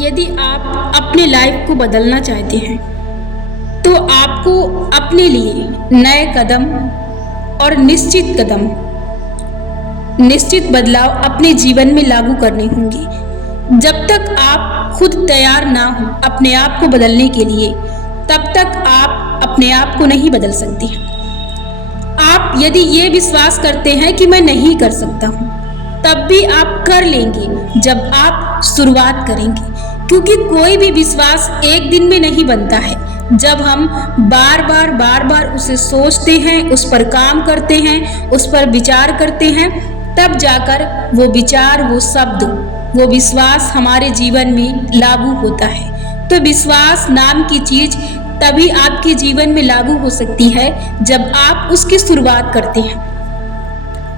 यदि आप अपने लाइफ को बदलना चाहते हैं तो आपको अपने लिए नए कदम और निश्चित बदलाव अपने जीवन में लागू करने होंगे। जब तक आप खुद तैयार ना हो अपने आप को बदलने के लिए, तब तक आप अपने आप को नहीं बदल सकते। आप यदि ये विश्वास करते हैं कि मैं नहीं कर सकता हूँ, तब भी आप कर लेंगे जब आप शुरुआत करेंगे, क्योंकि कोई भी विश्वास एक दिन में नहीं बनता है। जब हम बार बार उसे सोचते हैं, उस पर काम करते हैं, उस पर विचार करते हैं, तब जाकर वो विचार, वो शब्द, वो विश्वास हमारे जीवन में लागू होता है। तो विश्वास नाम की चीज तभी आपके जीवन में लागू हो सकती है जब आप उसकी शुरुआत करते हैं।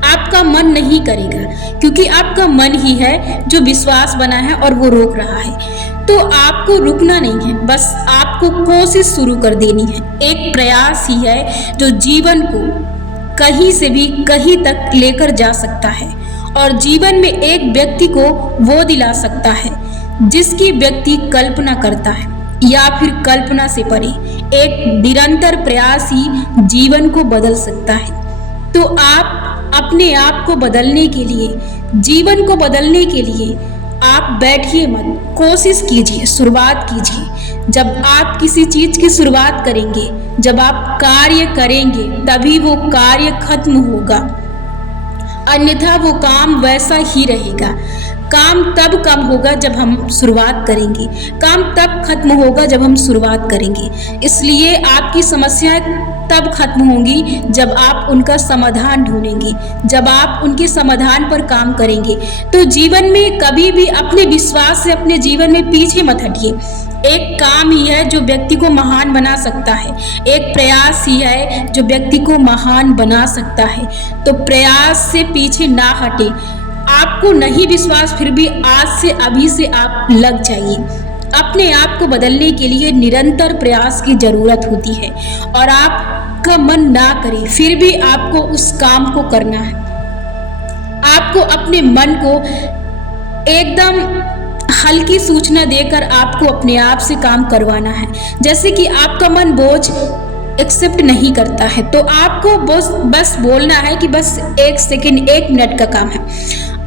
आपका मन नहीं करेगा, क्योंकि आपका मन ही है जो विश्वास बना है और वो रोक रहा है। तो आपको रुकना नहीं है, बस आपको कोशिश शुरू कर देनी है। एक प्रयास ही है जो जीवन को कहीं से भी कहीं तक लेकर जा सकता है और जीवन में एक व्यक्ति को वो दिला सकता है जिसकी व्यक्ति कल्पना करता है या फिर कल्पना से परे। एक निरंतर प्रयास ही जीवन को बदल सकता है। तो आप अपने आप को बदलने के लिए, जीवन को बदलने के लिए आप बैठिए मत, कोशिश कीजिए, शुरुआत कीजिए। जब आप किसी चीज की शुरुआत करेंगे, जब आप कार्य करेंगे, तभी वो कार्य खत्म होगा, अन्यथा वो काम वैसा ही रहेगा। काम तब कम होगा जब हम शुरुआत करेंगे, काम तब खत्म होगा जब हम शुरुआत करेंगे। इसलिए आपकी समस्याएं तब खत्म होंगी जब आप उनका समाधान ढूंढेंगे, जब आप उनके समाधान पर काम करेंगे। तो जीवन में कभी भी अपने विश्वास से अपने जीवन में पीछे मत हटिए। एक काम ही है जो व्यक्ति को महान बना सकता है, एक प्रयास ही है जो व्यक्ति को महान बना सकता है। तो प्रयास से पीछे ना हटे। आपको नहीं विश्वास, फिर भी आज से, अभी से आप लग जाइए। अपने आप को बदलने के लिए निरंतर प्रयास की जरूरत होती है और आपका मन ना करे, फिर भी आपको उस काम को करना है। आपको अपने मन को एकदम हल्की सूचना देकर आपको अपने आप से काम करवाना है। जैसे कि आपका मन बोझ एक्सेप्ट नहीं करता है, तो आपको बस बोलना है कि बस 1 सेकंड, 1 मिनट का काम है।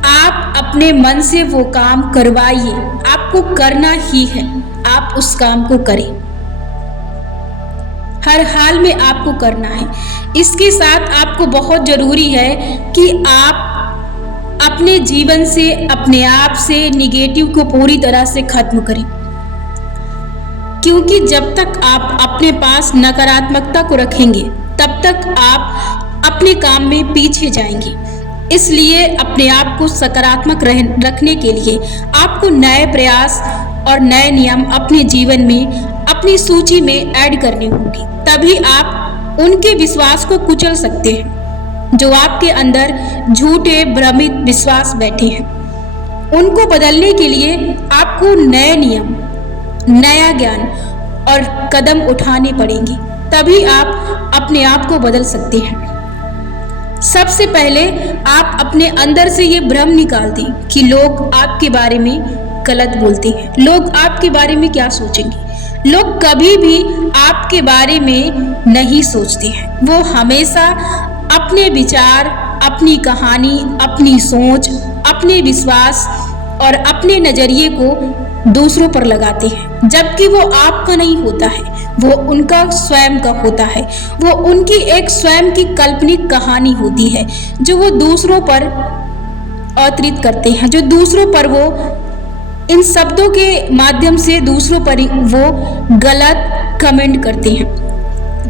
आप अपने मन से वो काम करवाइए, आपको करना ही है, आप उस काम को करें, हर हाल में आपको करना है। इसके साथ आपको बहुत जरूरी है कि आप अपने जीवन से, अपने आप से निगेटिव को पूरी तरह से खत्म करें, क्योंकि जब तक आप अपने पास नकारात्मकता को रखेंगे, तब तक आप अपने काम में पीछे जाएंगे। इसलिए अपने आप को सकारात्मक रखने के लिए आपको नए प्रयास और नए नियम अपने जीवन में, अपनी सूची में ऐड करने होंगे। तभी आप उनके विश्वास को कुचल सकते हैं जो आपके अंदर झूठे भ्रमित विश्वास बैठे हैं। उनको बदलने के लिए आपको नए नियम, नया ज्ञान और कदम उठाने पड़ेंगे, तभी आप अपने आप को बदल सकते हैं। सबसे पहले आप अपने अंदर से ये भ्रम निकाल दें कि लोग आपके बारे में गलत बोलते हैं, लोग आपके बारे में क्या सोचेंगे। लोग कभी भी आपके बारे में नहीं सोचते हैं, वो हमेशा अपने विचार, अपनी कहानी, अपनी सोच, अपने विश्वास और अपने नजरिए को दूसरों पर लगाते हैं, जबकि वो आपका नहीं होता है, वो उनका स्वयं का होता है। वो उनकी एक स्वयं की काल्पनिक कहानी होती है जो वो दूसरों पर अवतरित करते हैं, जो दूसरों पर वो इन शब्दों के माध्यम से दूसरों पर वो गलत कमेंट करते हैं।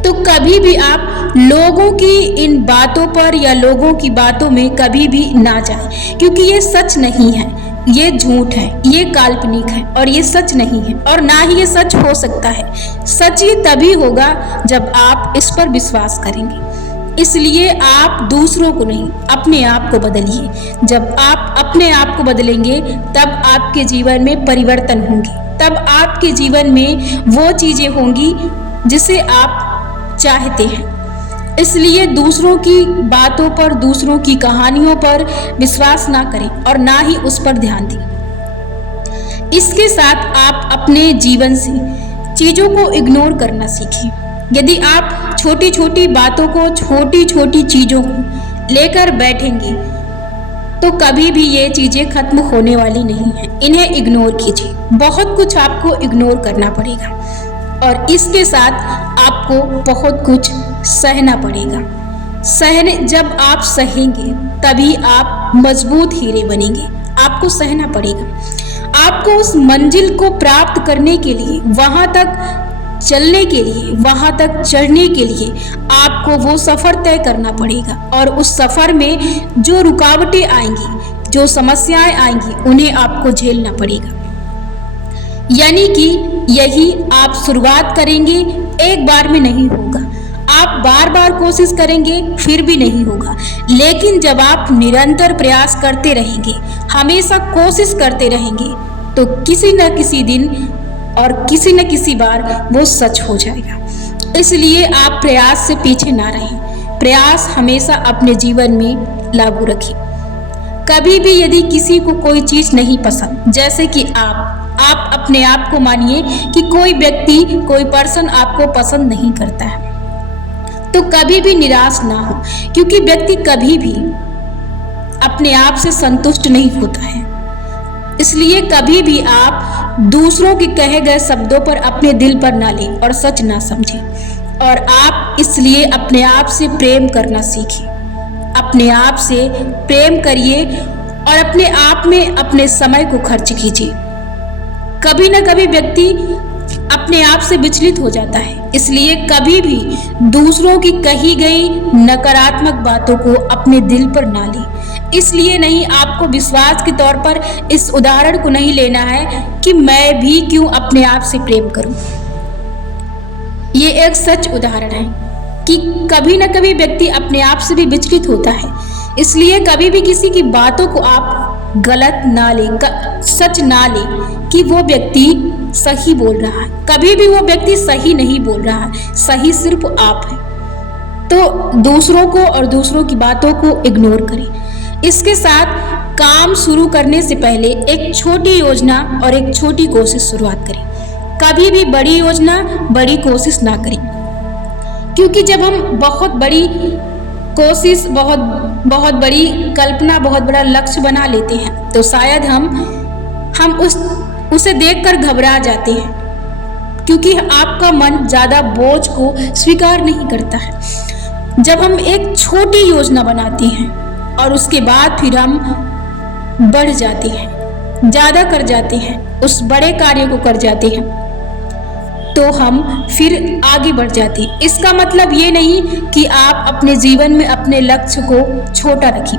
तो कभी भी आप लोगों की इन बातों पर या लोगों की बातों में कभी भी ना जाएं, क्योंकि ये सच नहीं है, ये झूठ है, ये काल्पनिक है और ये सच नहीं है, और ना ही ये सच हो सकता है। सच ये तभी होगा जब आप इस पर विश्वास करेंगे। इसलिए आप दूसरों को नहीं, अपने आप को बदलिए। जब आप अपने आप को बदलेंगे, तब आपके जीवन में परिवर्तन होंगे, तब आपके जीवन में वो चीजें होंगी जिसे आप चाहते हैं। इसलिए दूसरों की बातों पर, दूसरों की कहानियों पर विश्वास ना करें और ना ही उस पर ध्यान दें। इसके साथ आप अपने जीवन से चीज़ों को इग्नोर करना सीखें। यदि आप छोटी छोटी बातों को, छोटी छोटी चीज़ों को लेकर बैठेंगे तो कभी भी ये चीज़ें खत्म होने वाली नहीं हैं। इन्हें इग्नोर कीजिए। बहुत कुछ आपको इग्नोर करना पड़ेगा और इसके साथ आपको बहुत कुछ सहना पड़ेगा। जब आप सहेंगे तभी आप मजबूत हीरे बनेंगे। आपको सहना पड़ेगा। आपको उस मंजिल को प्राप्त करने के लिए, वहां तक चलने के लिए, वहां तक चढ़ने के लिए आपको वो सफर तय करना पड़ेगा और उस सफर में जो रुकावटें आएंगी, जो समस्याएं आएंगी, उन्हें आपको झेलना पड़ेगा। यानी कि यही आप शुरुआत करेंगे, एक बार में नहीं होगा। आप बार बार कोशिश करेंगे फिर भी नहीं होगा, लेकिन जब आप निरंतर प्रयास करते रहेंगे, हमेशा कोशिश करते रहेंगे, तो किसी न किसी दिन और किसी न किसी बार वो सच हो जाएगा। इसलिए आप प्रयास से पीछे ना रहें। प्रयास हमेशा अपने जीवन में लागू रखें। कभी भी यदि किसी को कोई चीज़ नहीं पसंद, जैसे कि आप अपने आप को मानिए कि कोई व्यक्ति, कोई पर्सन आपको पसंद नहीं करता है, तो कभी भी निराश ना हो, क्योंकि व्यक्ति कभी भी अपने आप से संतुष्ट नहीं होता है। इसलिए कभी भी आप दूसरों के कहे गए शब्दों पर अपने दिल पर ना लें और सच ना समझें। और आप इसलिए अपने आप से प्रेम करना सीखें। अपने आप से प्रेम करिए और अपने आप में अपने समय को खर्च कीजिए। कभी ना कभी व्यक्ति अपने आप से विचलित हो जाता है, इसलिए कभी भी दूसरों की कही गई नकारात्मक बातों को अपने दिल पर ना लें। इसलिए नहीं, आपको विश्वास के तौर पर इस उदाहरण को नहीं लेना है कि मैं भी क्यों अपने आप से प्रेम करूं। ये एक सच उदाहरण है कि कभी न कभी व्यक्ति अपने आप से भी विचलित होता है। इसलिए कभी भी किसी की बातों को आप गलत ना लें, सच ना लें कि वो व्यक्ति सही बोल रहा है। कभी भी वो व्यक्ति सही नहीं बोल रहा है, सही सिर्फ आप हैं। तो दूसरों को और दूसरों की बातों को इग्नोर करें। इसके साथ काम शुरू करने से पहले एक छोटी योजना और एक छोटी कोशिश शुरुआत करें। कभी भी बड़ी योजना, बड़ी कोशिश ना करें, क्योंकि जब हम बहुत बड़ी कोशिश, बहुत बड़ी कल्पना, बहुत बड़ा लक्ष्य बना लेते हैं तो शायद हम उसे देखकर घबरा जाते हैं, क्योंकि आपका मन ज़्यादा बोझ को स्वीकार नहीं करता है। जब हम एक छोटी योजना बनाते हैं और उसके बाद फिर हम बढ़ जाते हैं, ज़्यादा कर जाते हैं, उस बड़े कार्य को कर जाते हैं, तो हम फिर आगे बढ़ जाते हैं। इसका मतलब ये नहीं कि आप अपने जीवन में अपने लक्ष्य को छोटा रखें।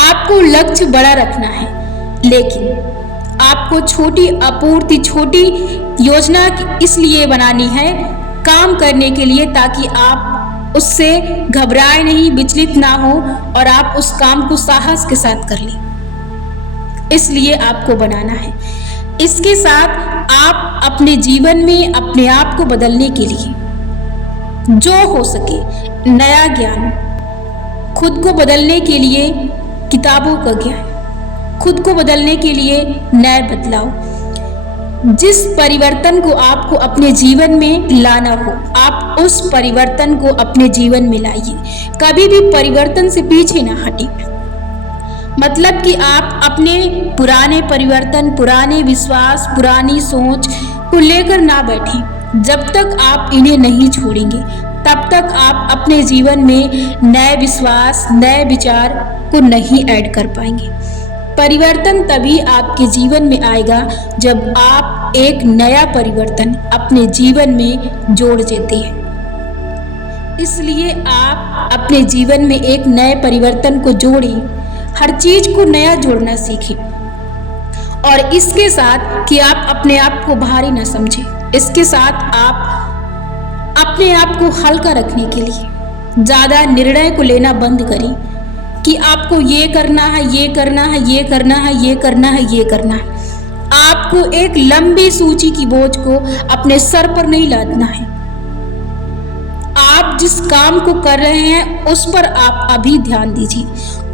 आपको लक्ष्य बड़ा रखना है, लेकिन आपको छोटी आपूर्ति, छोटी योजना इसलिए बनानी है काम करने के लिए, ताकि आप उससे घबराए नहीं, विचलित ना हो और आप उस काम को साहस के साथ कर लें। इसलिए आपको बनाना है। इसके साथ आप अपने जीवन में अपने आप को बदलने के लिए जो हो सके नया ज्ञान, खुद को बदलने के लिए किताबों का ज्ञान, खुद को बदलने के लिए नए बदलाव, जिस परिवर्तन को आपको अपने जीवन में लाना हो, आप उस परिवर्तन को अपने जीवन में लाइए। कभी भी परिवर्तन से पीछे ना हटें। मतलब कि आप अपने पुराने परिवर्तन, पुराने विश्वास, पुरानी सोच को लेकर ना बैठें। जब तक आप इन्हें नहीं छोड़ेंगे, तब तक आप अपने जीवन में नए विश्वास, नए विचार को नहीं ऐड कर पाएंगे। परिवर्तन तभी आपके जीवन में आएगा जब आप एक नया परिवर्तन अपने जीवन में जोड़ देते हैं। इसलिए आप अपने जीवन में एक नए परिवर्तन को जोड़ें, हर चीज को नया जोड़ना सीखें। और इसके साथ कि आप अपने आप को भारी ना समझें। इसके साथ आप अपने आप को हल्का रखने के लिए ज़्यादा निर्णय को लेना बंद करें कि आपको ये करना है, ये करना है, ये करना है, ये करना है, ये करना है। आपको एक लंबी सूची की बोझ को अपने सर पर नहीं लादना है। आप जिस काम को कर रहे हैं उस पर आप अभी ध्यान दीजिए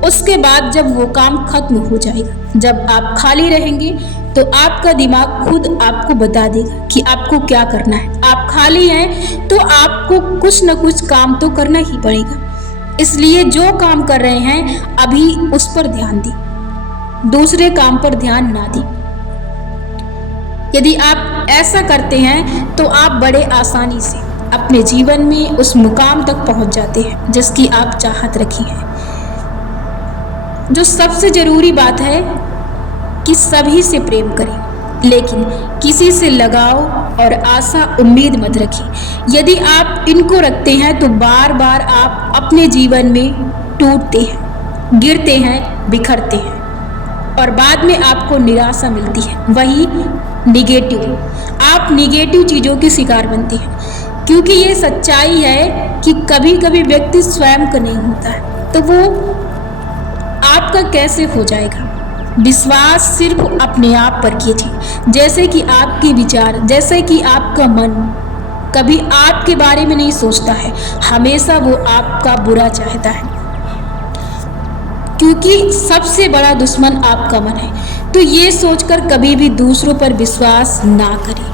उसके बाद जब वो काम खत्म हो जाएगा, जब आप खाली रहेंगे, तो आपका दिमाग खुद आपको बता देगा कि आपको क्या करना है। आप खाली हैं तो आपको कुछ न कुछ काम तो करना ही पड़ेगा। इसलिए जो काम कर रहे हैं अभी उस पर ध्यान दें, दूसरे काम पर ध्यान ना दें। यदि आप ऐसा करते हैं तो आप बड़े आसानी से अपने जीवन में उस मुकाम तक पहुंच जाते हैं जिसकी आप चाहत रखी है। जो सबसे जरूरी बात है कि सभी से प्रेम करें, लेकिन किसी से लगाव और आशा उम्मीद मत रखें। यदि आप इनको रखते हैं तो बार बार आप अपने जीवन में टूटते हैं, गिरते हैं, बिखरते हैं और बाद में आपको निराशा मिलती है। वही निगेटिव, आप निगेटिव चीज़ों के शिकार बनते हैं, क्योंकि ये सच्चाई है कि कभी कभी व्यक्ति स्वयं का नहीं होता है, तो वो आपका कैसे हो जाएगा। विश्वास सिर्फ अपने आप पर कीजिए, जैसे कि आपके विचार, जैसे कि आपका मन कभी आपके बारे में नहीं सोचता है, हमेशा वो आपका बुरा चाहता है, क्योंकि सबसे बड़ा दुश्मन आपका मन है। तो ये सोचकर कभी भी दूसरों पर विश्वास ना करें।